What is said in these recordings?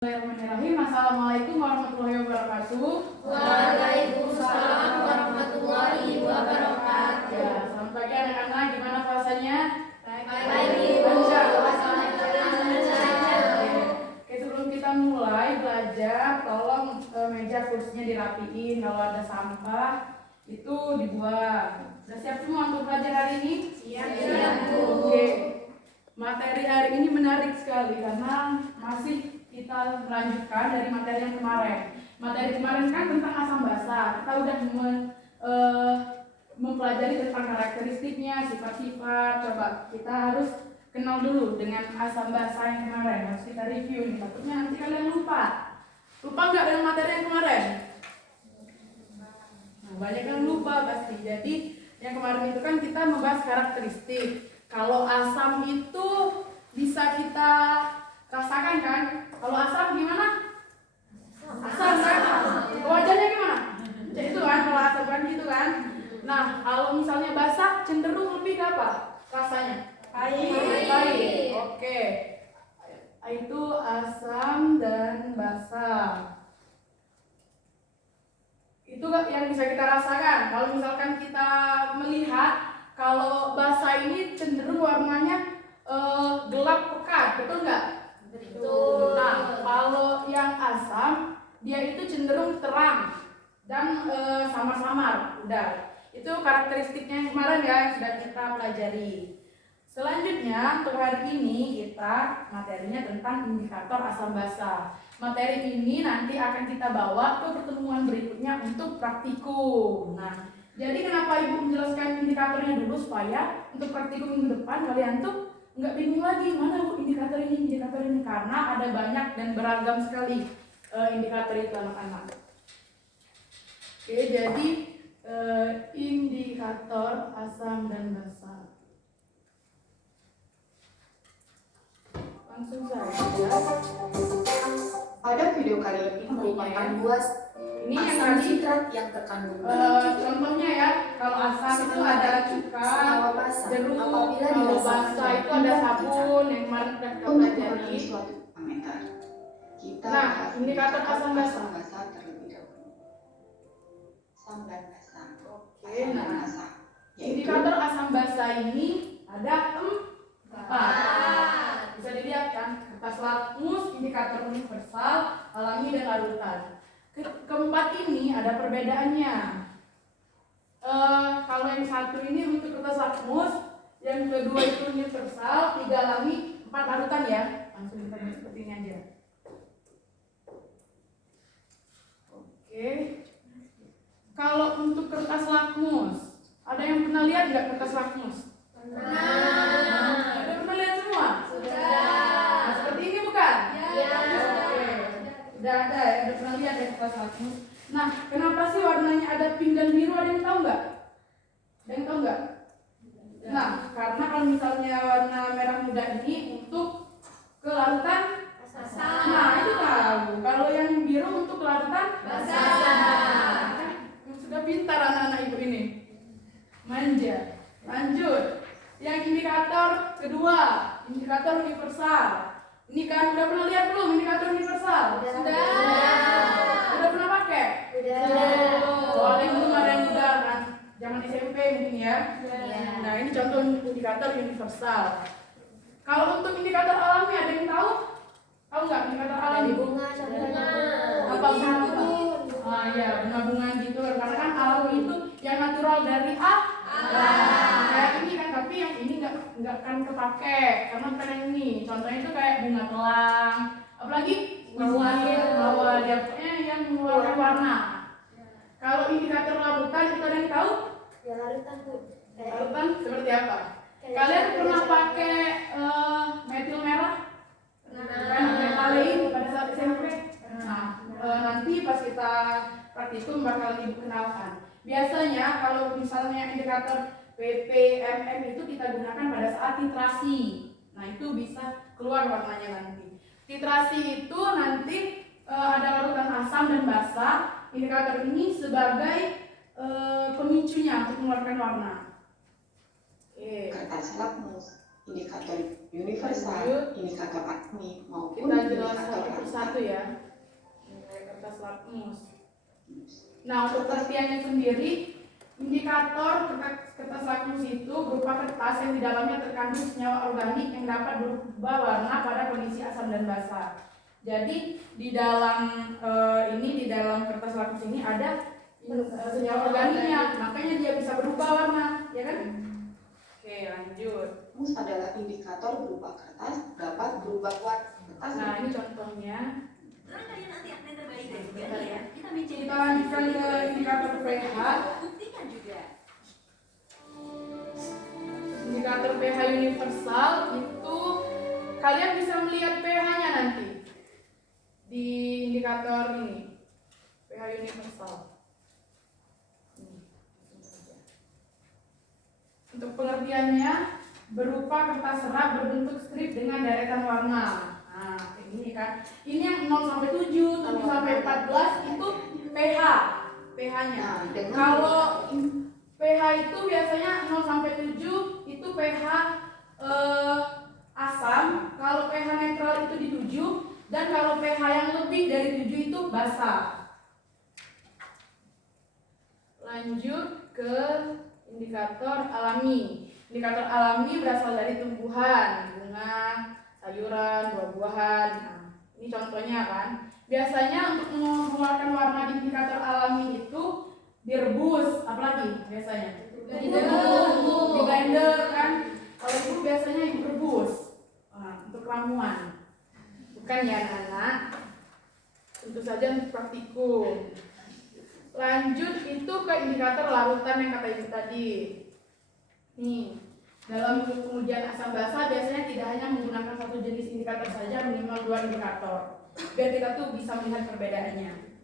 Bismillahirrahmanirrahim. Assalamualaikum warahmatullahi wabarakatuh. Waalaikumsalam warahmatullahi wabarakatuh. Ya, selamat pagi anak-anak. Gimana puasanya? Baik. Lancar. Oke, sebelum kita mulai belajar, tolong meja kursinya dirapiin. Kalau ada sampah itu dibuang. Sudah siap semua untuk belajar hari ini? Siap, Bu. Oke. Materi hari ini menarik sekali karena masih kita melanjutkan dari materi yang kemarin. Materi kemarin kan tentang asam basa. Kita udah mempelajari tentang karakteristiknya, sifat-sifat. Coba kita harus kenal dulu dengan asam basa yang kemarin. Harus kita review nih. Takutnya nanti kalian lupa. Lupa nggak dengan materi yang kemarin? Nah, banyak yang lupa pasti. Jadi yang kemarin itu kan kita membahas karakteristik. Kalau asam itu bisa kita rasakan kan? Kalau asam gimana? Asam kan? Wajahnya gimana? Ya itu kan, kalau asam kan gitu kan. Nah, kalau misalnya basah cenderung lebih ke apa? Rasanya? Pahit. Oke. Itu asam dan basah. Itu yang bisa kita rasakan. Kalau misalkan kita melihat kalau basah ini cenderung warnanya gelap pekat, betul nggak? Betul. Nah, kalau yang asam dia itu cenderung terang dan samar-samar. Udah, itu karakteristiknya yang kemarin ya yang sudah kita pelajari. Selanjutnya untuk hari ini kita materinya tentang indikator asam basa. Materi ini nanti akan kita bawa ke pertemuan berikutnya untuk praktikum. Nah, jadi kenapa Ibu menjelaskan indikatornya dulu supaya untuk praktikum minggu depan kalian tuh nggak bingung lagi mana Bu indikator ini karena ada banyak dan beragam sekali indikator itu anak-anak. Oke, jadi indikator asam dan basa. Langsung saja. Pada video kali ini merupakan luas Ini yang asam tadi sitrat yang terkandung dalam contohnya ya, kalau asam itu ada cuka, senyawa basa. jeruk, Apabila kalau dirasakan basa itu ada sabun yang kemarin sudah kita untuk pelajari. mengenali suatu parameter, kita Nah, bahas indikator asam basa. terlebih dahulu. Asam dan basa. Oke, Asam dan nah basa. Yaitu indikator asam basa ini ada 4. Bisa dilihat kan, kertas lakmus, indikator universal, alami dan larutan. Keempat ini ada perbedaannya. Kalau yang satu ini untuk kertas lakmus, yang kedua itu universal, 3 alami, 4 larutan ya. Langsung kita buat seperti ini aja. Oke. Kalau untuk kertas lakmus, ada yang pernah lihat nggak kertas lakmus? Ada pernah lihat semua? Nah, seperti ini bukan? Oke. Udah ada ya, udah pernah lihat ya kertas lakmus. Nah, kenapa sih warnanya ada pink dan biru? Ada yang tahu nggak? Ada yang tahu nggak? Nah, karena kalau misalnya warna merah muda ini untuk kelarutan Asam. nah, itu tahu. Kalau yang biru untuk kelarutan Basa. Sudah pintar anak-anak ibu ini. Manja. Lanjut. Yang indikator kedua, indikator universal. Ini kan udah pernah lihat belum indikator universal? Sudah. Udah pernah pakai? Oh, ada yang belum, ada yang udah kan? Zaman SMP mungkin ya. Nah, ini contoh indikator universal. Kalau untuk indikator alami ada yang tahu? Tahu nggak indikator alami? Apa bunga? Ah ya, bunga-bunga gitu. Karena kan alami itu yang natural dari alam. Kayak ini kan, tapi yang ini nggak akan kepake karena bukan yang ini. Contohnya itu kayak bunga telang, apalagi mawar ya, pokoknya yang mengeluarkan warna. Kalau indikator larutan itu ada yang tahu? Larutan seperti apa? Kalian pernah pakai metil merah? Kan metalein pada saat SMP. Nah, nanti pas kita praktikum bakal Ibu kenalkan. Biasanya kalau misalnya indikator ppmm itu kita gunakan pada saat titrasi. Nah, itu bisa keluar warnanya nanti. Titrasi itu nanti ada larutan asam dan basa. Indikator ini sebagai pemicunya untuk mengeluarkan warna. kertas lakmus, indikator universal, indikator akmi maupun Kita jelas indikator satu persatu larutan. ya. Kayak kertas lakmus. Nah, untuk pengertiannya sendiri, indikator kertas lakmus itu berupa kertas yang di dalamnya terkandung senyawa organik yang dapat berubah warna pada kondisi asam dan basa. Jadi di dalam di dalam kertas lakmus ini ada senyawa organiknya, makanya dia bisa berubah warna, ya kan? Oke, lanjut. Mus adalah indikator berupa kertas dapat berubah warna kertas. Nah, ini contohnya. Terus kalian nanti yang terbaik deh. Sebentar ya. Kita bicara. Kita lanjutkan ke indikator pH. Buktikan juga. Indikator pH universal itu kalian bisa melihat pH-nya nanti di indikator ini, pH universal. Untuk pengertiannya berupa kertas serat berbentuk strip dengan deretan warna. Nah, ini kan. Ini yang 0 sampai 7, 7 sampai 14 itu pH. pH-nya. Dengan Kalau pH itu biasanya 0 sampai 7 itu pH asam, kalau pH netral itu di 7 dan kalau pH yang lebih dari 7 itu basa. Lanjut ke indikator alami. Indikator alami berasal dari tumbuhan, bunga, sayuran, buah-buahan. Nah, ini contohnya kan. Biasanya untuk mengeluarkan warna di indikator alami itu direbus, apalagi biasanya di blender kan. Kalau itu biasanya ibu rebus untuk ramuan, bukan ya anak-anak. Tentu saja untuk praktikum. Lanjut itu ke indikator larutan yang kata ibu tadi. Nih, dalam pengujian asam basa biasanya tidak hanya menggunakan satu jenis indikator saja, minimal 2 indikator, biar kita tuh bisa melihat perbedaannya.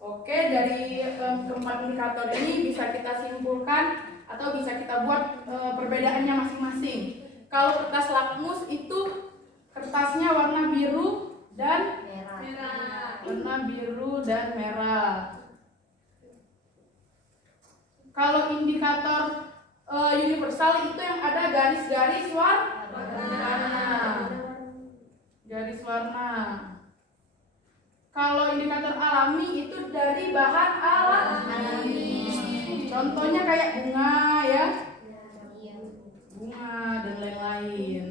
Oke, dari keempat indikator ini bisa kita simpulkan atau bisa kita buat perbedaannya masing-masing. Kalau kertas lakmus itu kertasnya warna biru dan Merah. warna biru dan merah. Kalau indikator universal itu yang ada garis-garis warna. Garis warna. Kalau indikator alami itu dari bahan alami. Contohnya kayak bunga ya. Bunga dan lain-lain.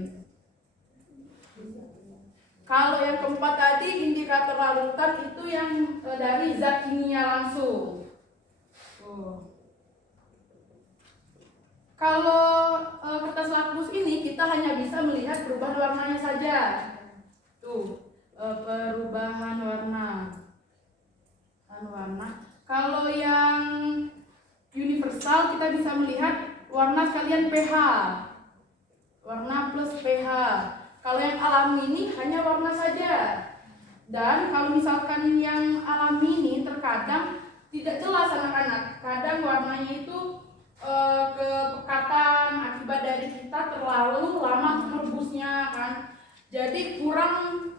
Kalau yang keempat tadi indikator larutan itu yang dari zat kimia langsung. Kalau kertas lakmus ini kita hanya bisa melihat perubahan warnanya saja. Tuh, perubahan warna. Kalau yang universal kita bisa melihat warna sekalian pH. Warna plus pH. Kalau yang alami ini hanya warna saja. Dan kalau misalkan yang alami ini terkadang tidak jelas anak-anak. Kadang warnanya itu kepekatan akibat dari kita terlalu lama merebusnya kan. Jadi kurang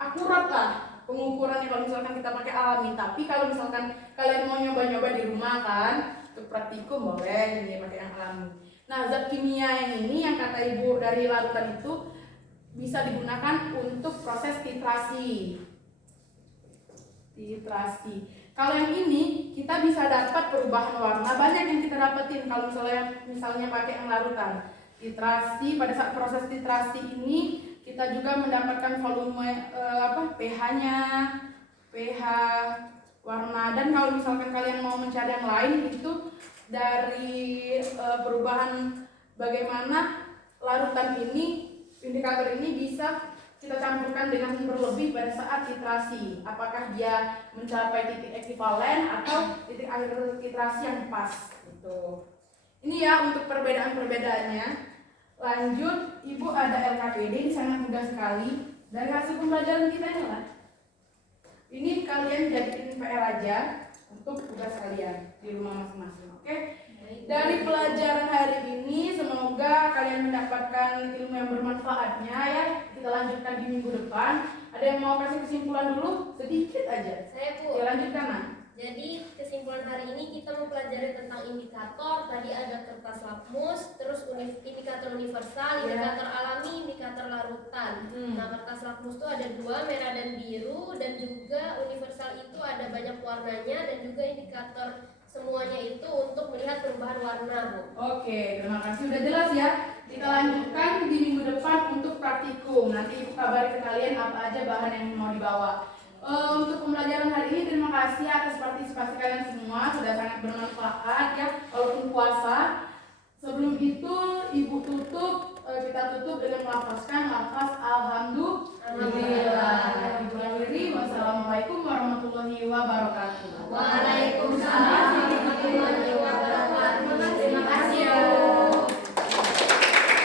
akurat lah pengukurannya kalau misalkan kita pakai alami. Tapi kalau misalkan kalian mau nyoba-nyoba di rumah kan, untuk praktikum boleh ini pakai yang alami. Nah, zat kimia yang ini yang kata ibu dari larutan itu bisa digunakan untuk proses titrasi. Kalau yang ini kita bisa dapat perubahan warna, banyak yang kita dapetin kalau misalnya pakai yang larutan. Titrasi, pada saat proses titrasi ini kita juga mendapatkan volume pH-nya, pH, warna. Dan kalau misalkan kalian mau mencari yang lain itu dari perubahan bagaimana larutan ini, indikator ini bisa kita campurkan dengan berlebih pada saat titrasi. Apakah dia mencapai titik ekivalen atau titik akhir titrasi yang pas gitu. Ini ya untuk perbedaan-perbedaannya. Lanjut, ibu ada LKPD, ini sangat mudah sekali. Dari hasil pembelajaran kita ini lah. Ini kalian jadiin PR aja untuk tugas kalian di rumah masing-masing. Oke? Dari pelajaran hari ini semoga kalian mendapatkan ilmu yang bermanfaatnya ya. Kita lanjutkan di minggu depan. Ada yang mau kasih kesimpulan dulu? Sedikit aja. Saya Bu. Ya lanjutkan, Nak. Jadi kesimpulan hari ini kita mempelajari tentang indikator. Tadi ada kertas lakmus, terus indikator universal, indikator alami, indikator larutan. Nah, kertas lakmus itu ada 2, merah dan biru, dan juga universal itu ada banyak warnanya, dan juga indikator semuanya itu untuk melihat perubahan warna, Bu. Oke, terima kasih. Udah jelas ya. Kita lanjutkan di minggu depan untuk praktikum. Nanti Ibu kabari ke kalian apa aja bahan yang mau dibawa. Untuk pembelajaran hari ini terima kasih atas partisipasi kalian semua, sudah sangat bermanfaat ya walaupun puasa. Sebelum itu Ibu tutup, kita tutup dengan melafazkan lafaz